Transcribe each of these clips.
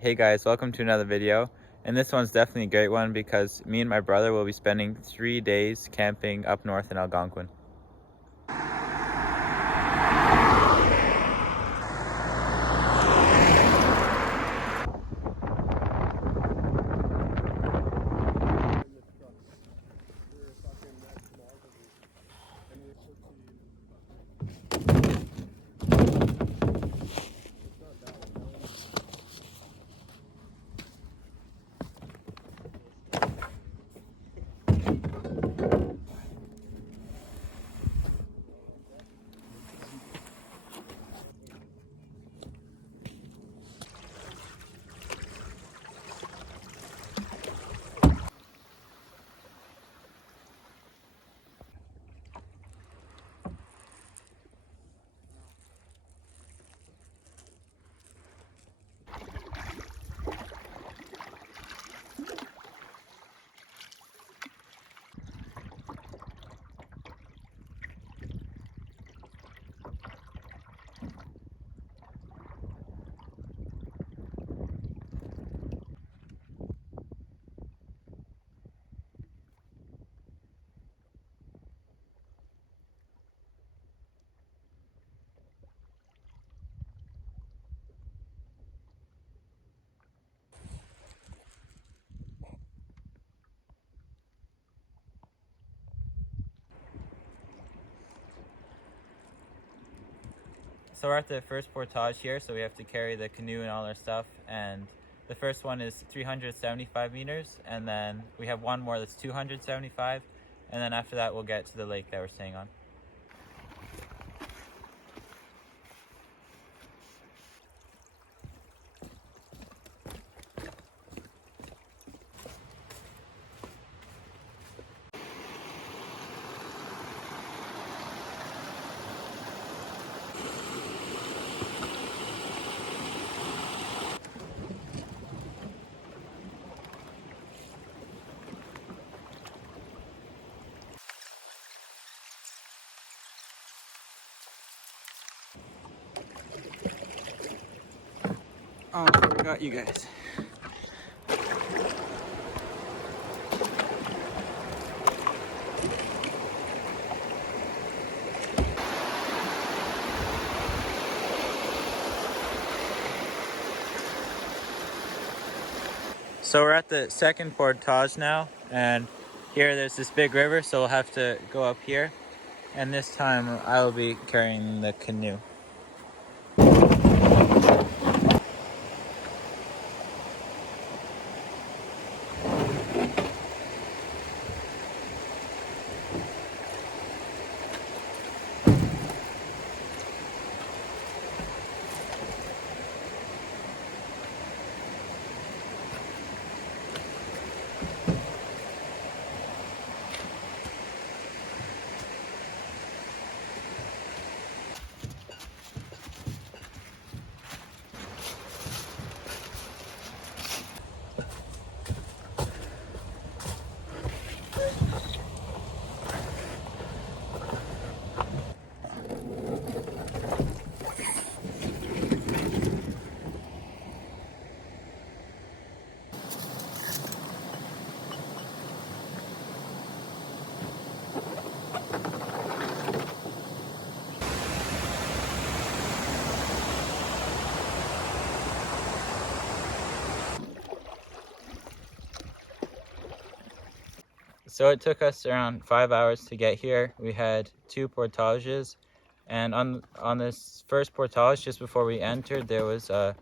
Hey guys, welcome to another video. And this one's definitely a great one because me and my brother will be spending 3 days camping up north in Algonquin. So we're at the first portage here, so we have to carry the canoe and all our stuff. And the first one is 375 meters, and then we have one more that's 275, and then after that we'll get to the lake that we're staying on. Oh, I forgot you guys. So we're at the second portage now, and here there's this big river, so we'll have to go up here. And this time I will be carrying the canoe. So it took us around 5 hours to get here. We had 2 portages, and on this first portage, just before we entered, there was a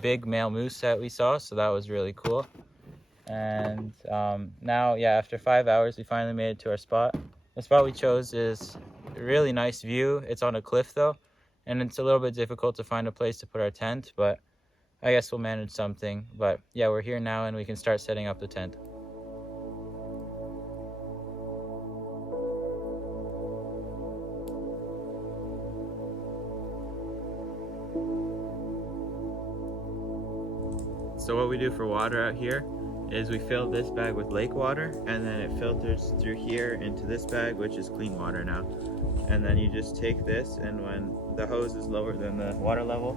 big male moose that we saw, so that was really cool. And now, yeah, after 5 hours, we finally made it to our spot. The spot we chose is a really nice view. It's on a cliff though, and it's a little bit difficult to find a place to put our tent, but I guess we'll manage something. But yeah, we're here now and we can start setting up the tent. So what we do for water out here is we fill this bag with lake water, and then it filters through here into this bag, which is clean water now. And then you just take this, and when the hose is lower than the water level,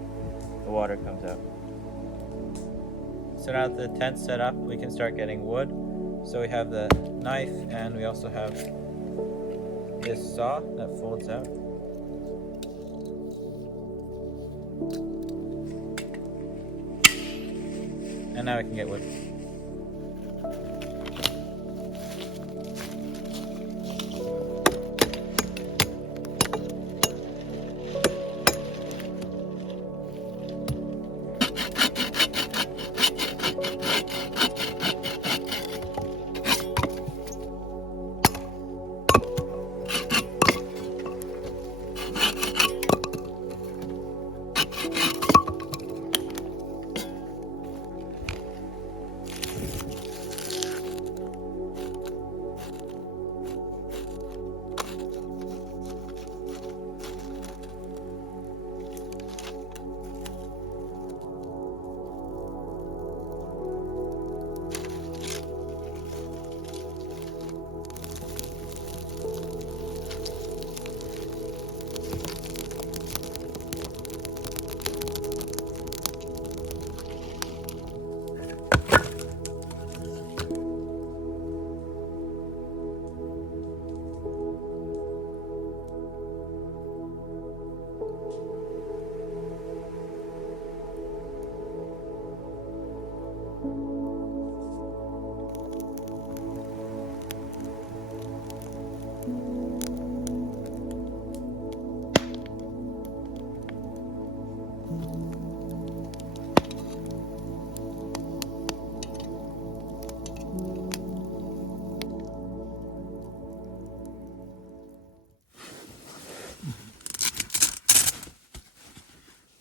the water comes out. So now that the tent's set up, we can start getting wood. So we have the knife, and we also have this saw that folds out. And now we can get wood.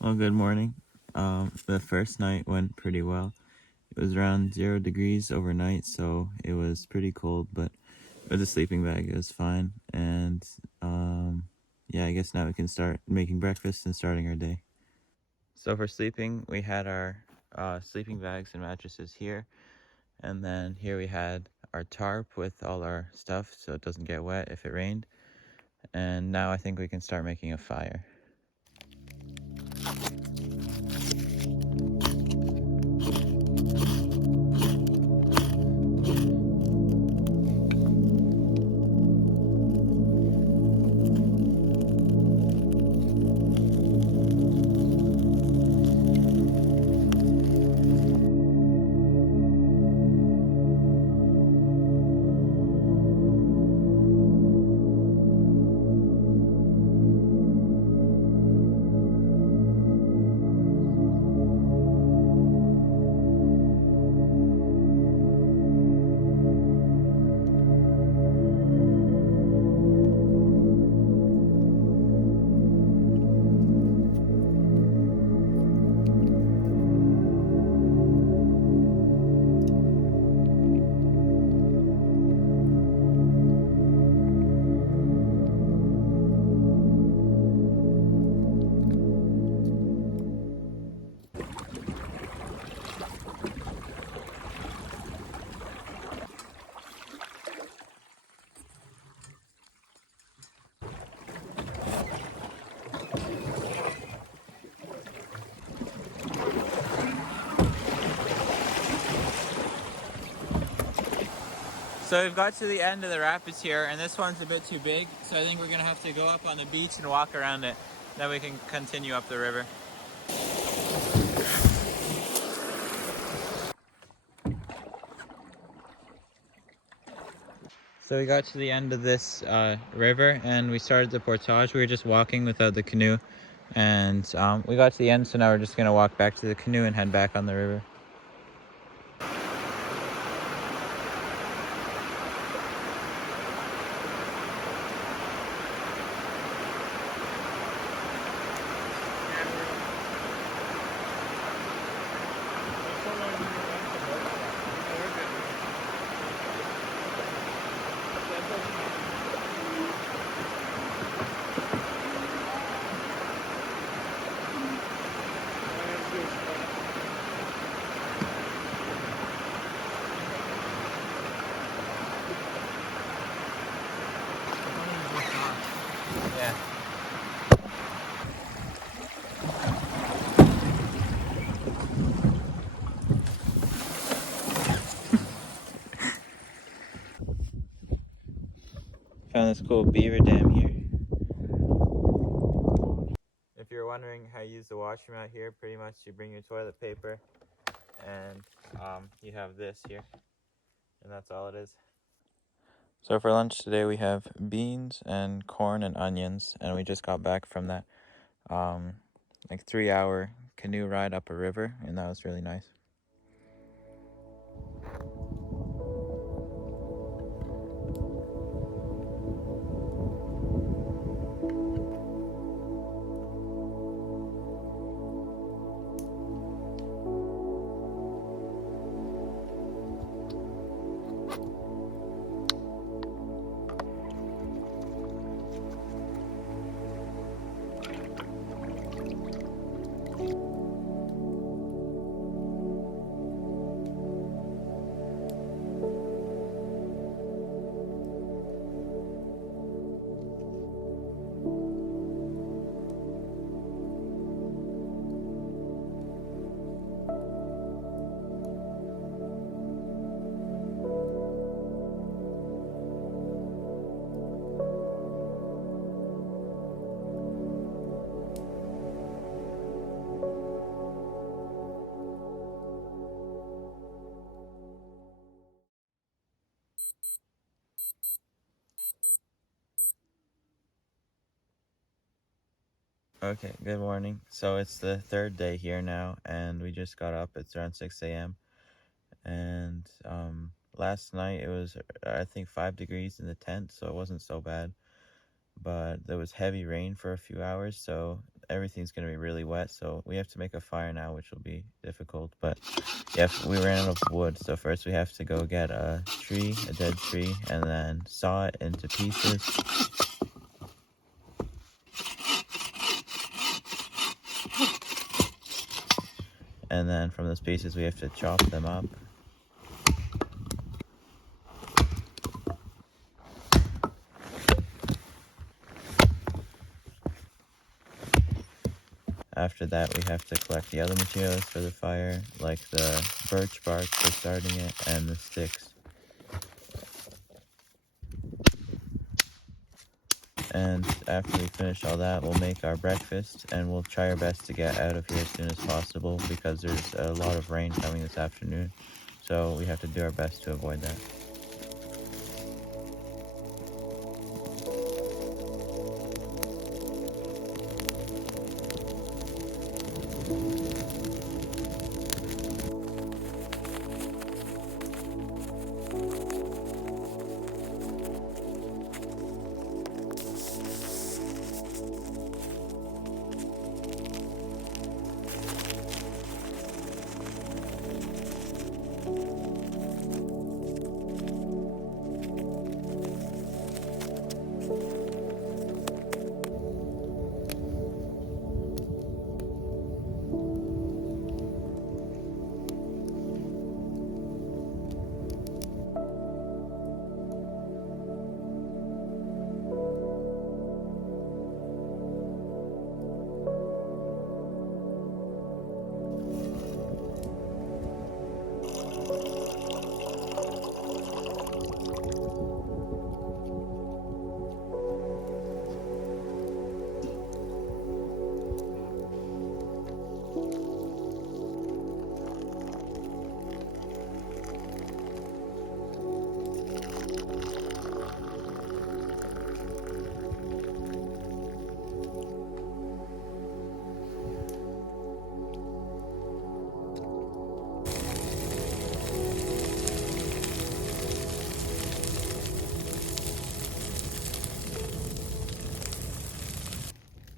Well, good morning. The first night went pretty well. It was around 0 degrees overnight, so it was pretty cold, but with a sleeping bag, it was fine. And yeah, I guess now we can start making breakfast and starting our day. So for sleeping, we had our sleeping bags and mattresses here. And then here we had our tarp with all our stuff so it doesn't get wet if it rained. And now I think we can start making a fire. So we've got to the end of the rapids here, and this one's a bit too big, so I think we're gonna have to go up on the beach and walk around it. Then we can continue up the river. So we got to the end of this river, and we started the portage. We were just walking without the canoe, and we got to the end, so now we're just gonna walk back to the canoe and head back on the river. Found this cool beaver dam here. If you're wondering how you use the washroom out here, pretty much you bring your toilet paper and you have this here, and that's all it is. So for lunch today we have beans and corn and onions, and we just got back from that like 3-hour canoe ride up a river, and that was really nice. Okay, good morning. So it's the third day here now, and we just got up. It's around 6 a.m. And last night it was, I think, 5 degrees in the tent, so it wasn't so bad. But there was heavy rain for a few hours, so everything's going to be really wet. So we have to make a fire now, which will be difficult. But yeah, we ran out of wood, so first we have to go get a dead tree, and then saw it into pieces. And then from those pieces we have to chop them up. After that we have to collect the other materials for the fire, like the birch bark for starting it and the sticks. And after we finish all that, we'll make our breakfast, and we'll try our best to get out of here as soon as possible because there's a lot of rain coming this afternoon, so we have to do our best to avoid that.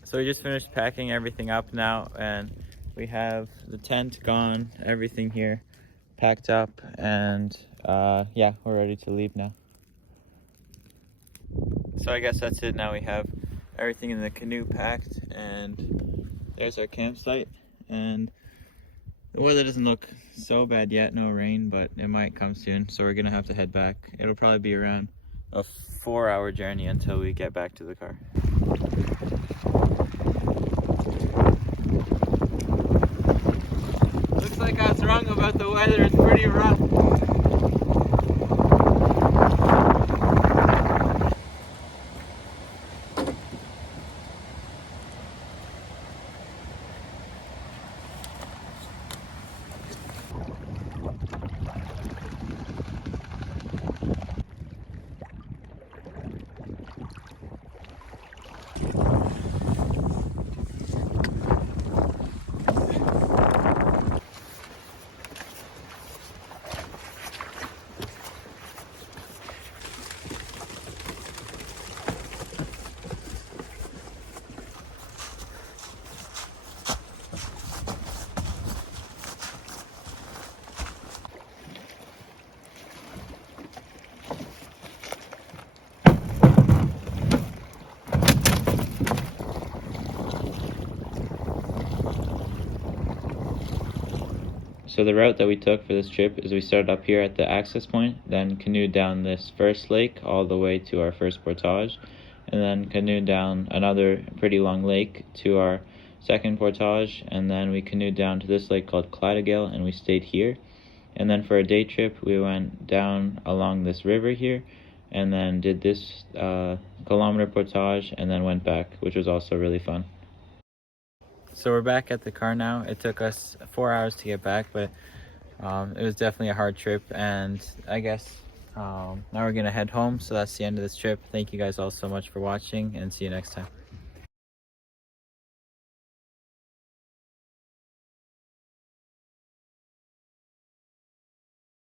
So we just finished packing everything up now, and we have the tent gone, everything here packed up, and yeah, we're ready to leave now. So I guess that's it now. We have everything in the canoe packed, and there's our campsite, and the weather doesn't look so bad yet, no rain, but it might come soon, so we're gonna have to head back. It'll probably be around a 4-hour journey until we get back to the car. Looks like I was wrong about the weather. It's pretty rough. So the route that we took for this trip is we started up here at the access point, then canoed down this first lake all the way to our first portage, and then canoed down another pretty long lake to our second portage, and then we canoed down to this lake called Clydagale, and we stayed here. And then for a day trip, we went down along this river here, and then did this kilometer portage, and then went back, which was also really fun. So we're back at the car now. It took us 4 hours to get back, but it was definitely a hard trip, and I guess now we're gonna head home. So that's the end of this trip. Thank you guys all so much for watching, and see you next time.